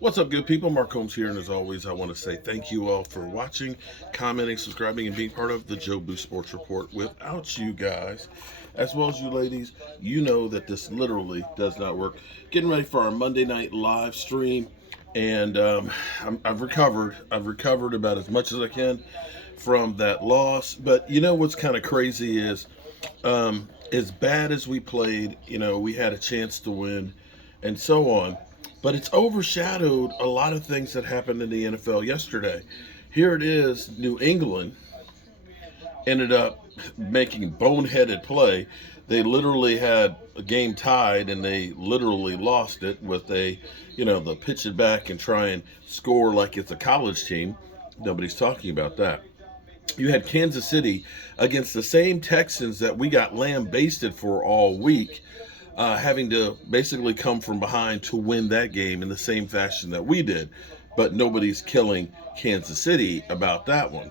What's up, good people? Mark Holmes here, and as always, I want to say thank you all for watching, commenting, subscribing, and being part of the Joe Boo Sports Report. Without you guys, as well as you ladies, you know that this literally does not work. Getting ready for our Monday night live stream, and I've recovered. I've recovered about as much as I can from that loss. But you know what's kind of crazy is, as bad as we played, we had a chance to win, and so on. But it's overshadowed a lot of things that happened in the NFL yesterday. Here it is, New England ended up making boneheaded play. They literally had a game tied and they literally lost it with the pitch it back and try and score like it's a college team. Nobody's talking about that. You had Kansas City against the same Texans that we got lambasted for all week, having to basically come from behind to win that game in the same fashion that we did. But nobody's killing Kansas City about that one.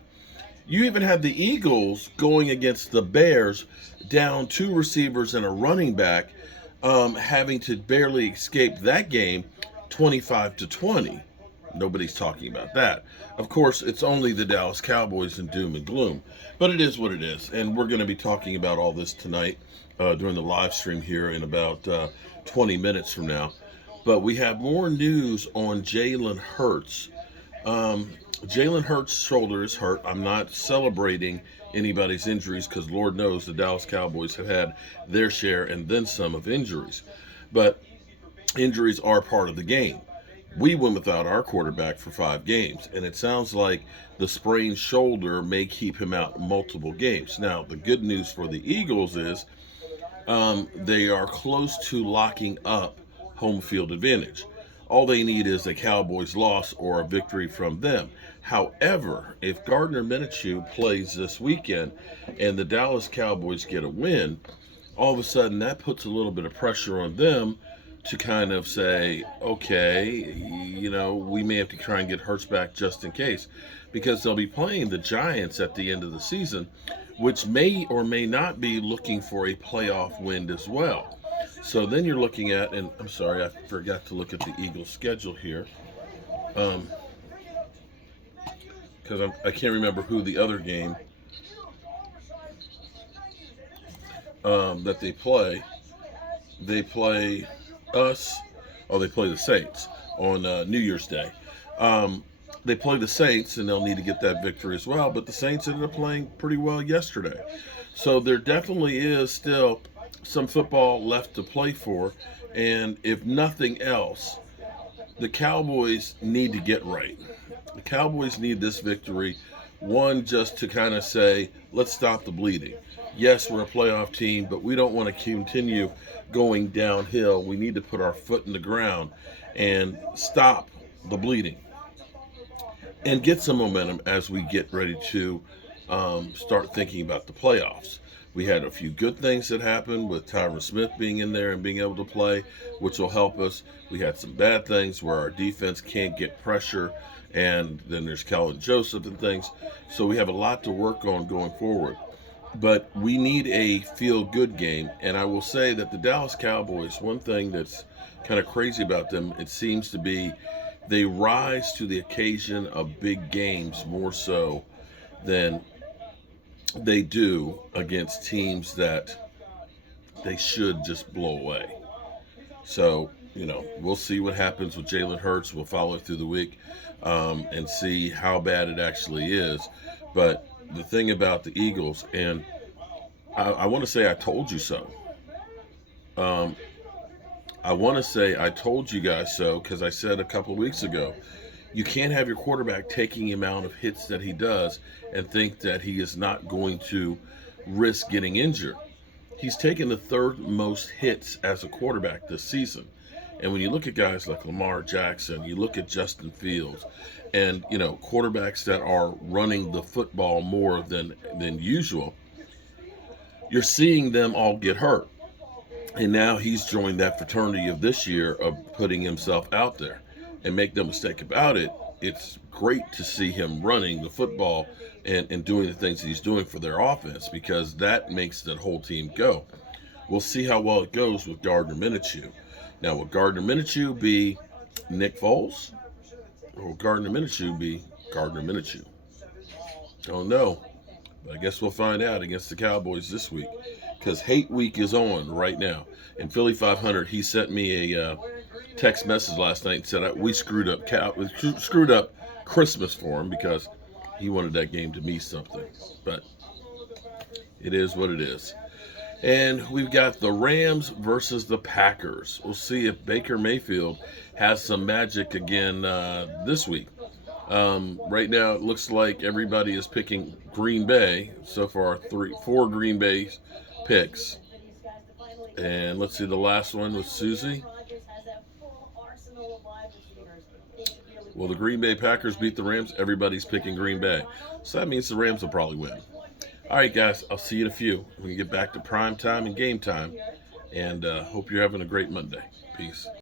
You even had the Eagles going against the Bears, down two receivers and a running back, having to barely escape that game 25-20. Nobody's talking about that. Of course, it's only the Dallas Cowboys and doom and gloom. But it is what it is. And we're going to be talking about all this tonight during the live stream here in about 20 minutes from now. But we have more news on Jalen Hurts. Jalen Hurts' shoulder is hurt. I'm not celebrating anybody's injuries because Lord knows the Dallas Cowboys have had their share and then some of injuries. But injuries are part of the game. We went without our quarterback for 5 games, and it sounds like the sprained shoulder may keep him out multiple games. Now, the good news for the Eagles is they are close to locking up home field advantage. All they need is a Cowboys loss or a victory from them. However, if Gardner Minshew plays this weekend and the Dallas Cowboys get a win, all of a sudden that puts a little bit of pressure on them to kind of say, okay, we may have to try and get Hurts back just in case, because they'll be playing the Giants at the end of the season, which may or may not be looking for a playoff win as well. So then you're looking at, and I'm sorry, I forgot to look at the Eagles' schedule here, because I can't remember who the other game that they play. They play us. Oh, they play the Saints on New Year's Day. They play the Saints, and they'll need to get that victory as well. But the Saints ended up playing pretty well yesterday. So there definitely is still some football left to play for. And if nothing else, the Cowboys need to get right. The Cowboys need this victory, one, just to kind of say, let's stop the bleeding. Yes, we're a playoff team, but we don't want to continue going downhill. We need to put our foot in the ground and stop the bleeding and get some momentum as we get ready to start thinking about the playoffs. We had a few good things that happened with Tyron Smith being in there and being able to play, which will help us. We had some bad things where our defense can't get pressure, and then there's Calvin Joseph and things. So we have a lot to work on going forward. But we need a feel-good game, and I will say that the Dallas Cowboys, one thing that's kind of crazy about them, it seems to be they rise to the occasion of big games more so than they do against teams that they should just blow away. So, we'll see what happens with Jalen Hurts. We'll follow it through the week and see how bad it actually is. But the thing about the Eagles, and I want to say I told you so. I want to say I told you guys so because I said a couple of weeks ago, you can't have your quarterback taking the amount of hits that he does and think that he is not going to risk getting injured. He's taken the third most hits as a quarterback this season. And when you look at guys like Lamar Jackson, you look at Justin Fields, and quarterbacks that are running the football more than usual, you're seeing them all get hurt. And now he's joined that fraternity of this year of putting himself out there. And make no mistake about it, it's great to see him running the football and doing the things that he's doing for their offense, because that makes that whole team go. We'll see how well it goes with Gardner Minshew. Now, will Gardner Minshew be Nick Foles or Gardner Minshew be Gardner Minshew? Don't know. But I guess we'll find out against the Cowboys this week because hate week is on right now. And Philly 500, he sent me a text message last night and said we screwed up Christmas for him because he wanted that game to mean something. But it is what it is. And we've got the Rams versus the Packers. We'll see if Baker Mayfield has some magic again this week. Right now, it looks like everybody is picking Green Bay. So far, 4 Green Bay picks. And let's see, the last one was Susie. Well, the Green Bay Packers beat the Rams. Everybody's picking Green Bay. So that means the Rams will probably win. All right, guys, I'll see you in a few. We can get back to prime time and game time. And hope you're having a great Monday. Peace.